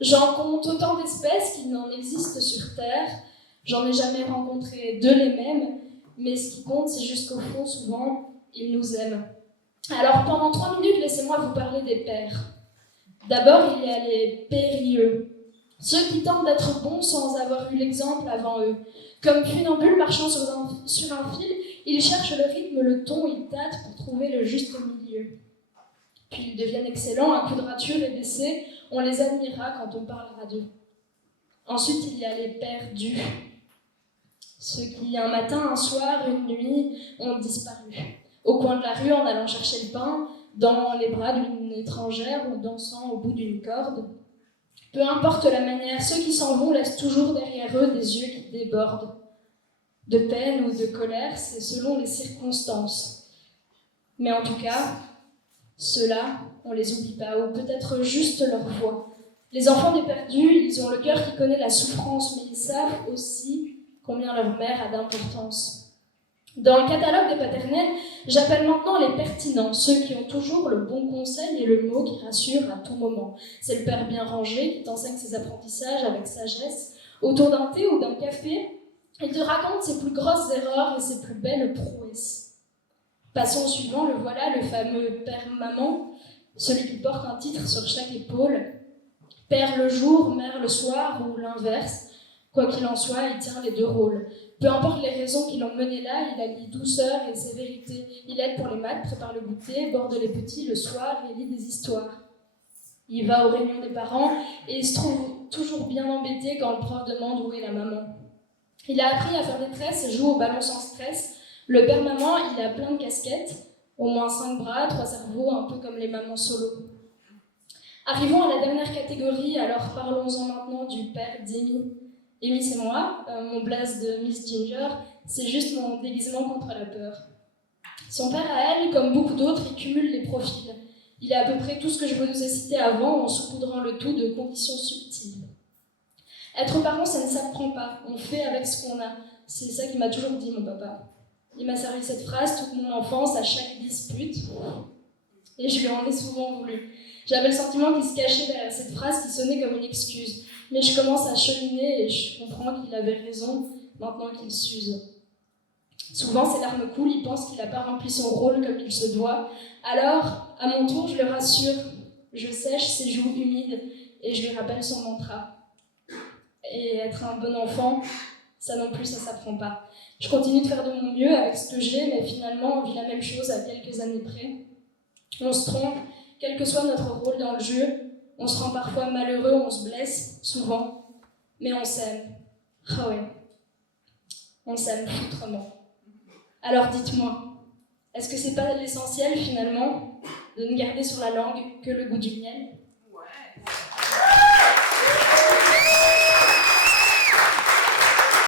J'en compte autant d'espèces qu'il n'en existe sur Terre. J'en ai jamais rencontré deux les mêmes, mais ce qui compte, c'est jusqu'au fond, souvent, ils nous aiment. Alors, pendant 3 minutes, laissez-moi vous parler des pères. D'abord, il y a les périlleux, ceux qui tentent d'être bons sans avoir eu l'exemple avant eux. Comme funambules marchant sur un fil, ils cherchent le rythme, le ton, ils tâtent pour trouver le juste milieu. Puis ils deviennent excellents, à coup de rature et d'essai, on les admirera quand on parlera d'eux. Ensuite, il y a les perdus, ceux qui, un matin, un soir, une nuit, ont disparu. Au coin de la rue, en allant chercher le pain, dans les bras d'une étrangère ou dansant au bout d'une corde. Peu importe la manière, ceux qui s'en vont laissent toujours derrière eux des yeux qui débordent. De peine ou de colère, c'est selon les circonstances. Mais en tout cas, ceux-là, on les oublie pas, ou peut-être juste leur voix. Les enfants des perdus, ils ont le cœur qui connaît la souffrance, mais ils savent aussi combien leur mère a d'importance. Dans le catalogue des paternels, j'appelle maintenant les pertinents, ceux qui ont toujours le bon conseil et le mot qui rassure à tout moment. C'est le père bien rangé qui t'enseigne ses apprentissages avec sagesse. Autour d'un thé ou d'un café, il te raconte ses plus grosses erreurs et ses plus belles prouesses. Passons au suivant, le voilà, le fameux père-maman, celui qui porte un titre sur chaque épaule. Père le jour, mère le soir ou l'inverse. Quoi qu'il en soit, il tient les deux rôles. Peu importe les raisons qui l'ont mené là, il allie douceur et sévérité. Il aide pour les maths, prépare le goûter, borde les petits le soir et lit des histoires. Il va aux réunions des parents et il se trouve toujours bien embêté quand le prof demande où est la maman. Il a appris à faire des tresses et joue au ballon sans stress. Le père-maman, il a plein de casquettes, au moins 5 bras, 3 cerveaux, un peu comme les mamans solo. Arrivons à la dernière catégorie, alors parlons-en maintenant du père d'Amy. Amy, c'est moi, mon blaze de Miss Ginger, c'est juste mon déguisement contre la peur. Son père à elle, comme beaucoup d'autres, il cumule les profils. Il a à peu près tout ce que je vous ai cité avant en saupoudrant le tout de conditions subtiles. Être parent, ça ne s'apprend pas, on fait avec ce qu'on a. C'est ça qu'il m'a toujours dit, mon papa. Il m'a servi cette phrase toute mon enfance, à chaque dispute, et je lui en ai souvent voulu. J'avais le sentiment qu'il se cachait derrière cette phrase qui sonnait comme une excuse. Mais je commence à cheminer et je comprends qu'il avait raison maintenant qu'il s'use. Souvent, ses larmes coulent, il pense qu'il n'a pas rempli son rôle comme il se doit. Alors, à mon tour, je le rassure. Je sèche ses joues humides et je lui rappelle son mantra. Et être un bon enfant, ça non plus, ça s'apprend pas. Je continue de faire de mon mieux avec ce que j'ai, mais finalement, on vit la même chose à quelques années près. On se trompe, quel que soit notre rôle dans le jeu, on se rend parfois malheureux, on se blesse, souvent, mais on s'aime. Ah ouais, on s'aime foutrement. Alors dites-moi, est-ce que c'est pas l'essentiel finalement de ne garder sur la langue que le goût du miel ?